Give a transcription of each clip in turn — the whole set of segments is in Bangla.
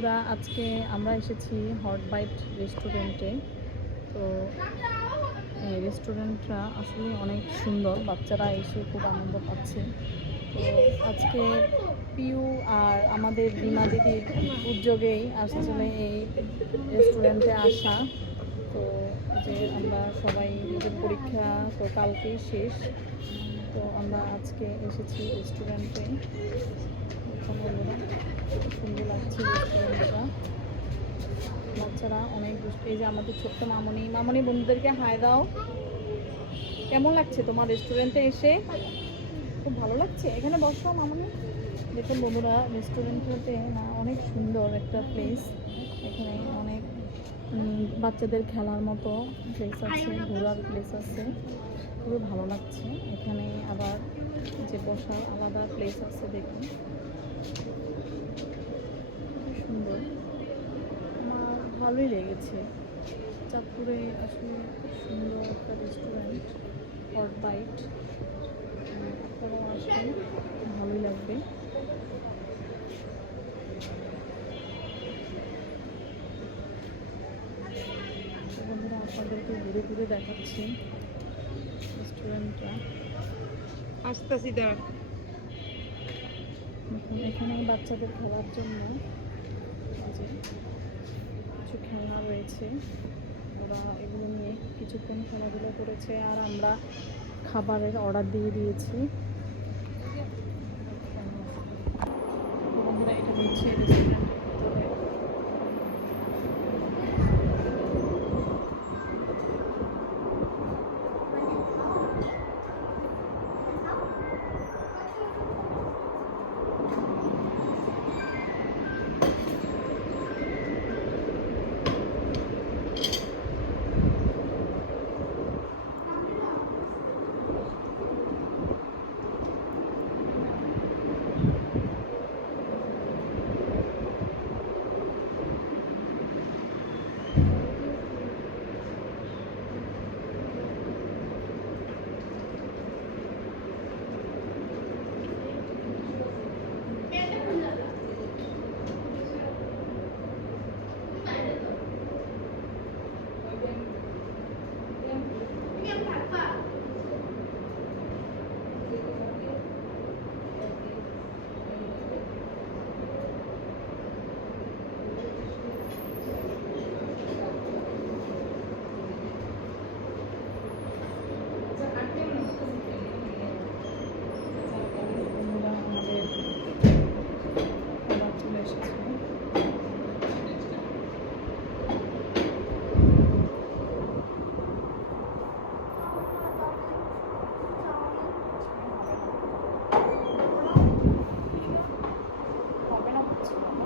আমরা আজকে আমরা এসেছি হট বাইট রেস্টুরেন্টে তো, এই রেস্টুরেন্টটা আসলে অনেক সুন্দর। বাচ্চারা এসে খুব আনন্দ পাচ্ছে। তো, আজকে পিউ আর আমাদের রিমা দিদির উদ্যোগেই আসলে এই রেস্টুরেন্টে আসা। তো, যে আমরা সবাই নিজের পরীক্ষা তো কালকেই শেষ। তো, আমরা আজকে এসেছি রেস্টুরেন্টে বন্ধুরা খুব সুন্দর লাগছে রেস্টুরেন্টটা বাচ্চারা অনেক দুষ্ট এই যে আমাদের ছোট্ট মামনি। মামনি, বন্ধুদেরকে হাই দাও। কেমন লাগছে তোমার রেস্টুরেন্টে এসে? খুব ভালো লাগছে। এখানে বসো মামনি। দেখুন বন্ধুরা রেস্টুরেন্টটাতে না, অনেক সুন্দর একটা প্লেস এখানে অনেক বাচ্চাদের খেলার মতো প্লেস আছে, ঘোরার প্লেস আছে। খুবই ভালো লাগছে। এখানে আবার যে বসার আলাদা প্লেস আছে, দেখুন খুব সুন্দর আমার ভালোই লেগেছে। চাঁদপুরে আসলে খুব সুন্দর একটা রেস্টুরেন্ট হট বাইট আপনারাও আসবেন ভালোই লাগবে। বন্ধুরা আপনাদেরকে ঘুরে ঘুরে দেখাচ্ছি রেস্টুরেন্টটা আসতেছি দাঁড়া। এখানে বাচ্চাদের খেলার জন্য কিছু খেলনা রয়েছে। ওরা এগুলো নিয়ে কিছুক্ষণ খেলাধুলো করেছে আর আমরা খাবারের অর্ডার দিয়ে দিয়েছি। বন্ধুরা, এটা হচ্ছে রেস্টুরেন্টের ভিতরে বন্ধুরা আমাদের খাবার চলে এসেছে হবে না হচ্ছে বাবা।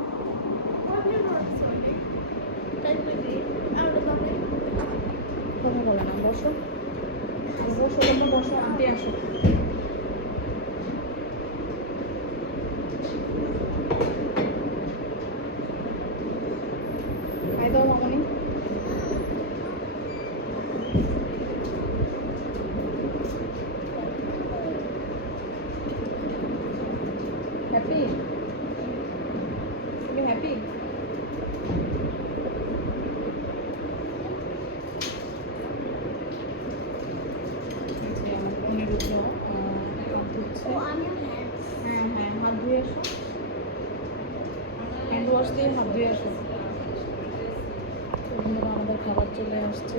কথা বলে না বসো। বসো তোমরা বসো আনতে আসো। মামনি। হ্যাপি দিয়ে হাত ধুয়ে আসো বন্ধুরা আমাদের খাবার চলে আসছে।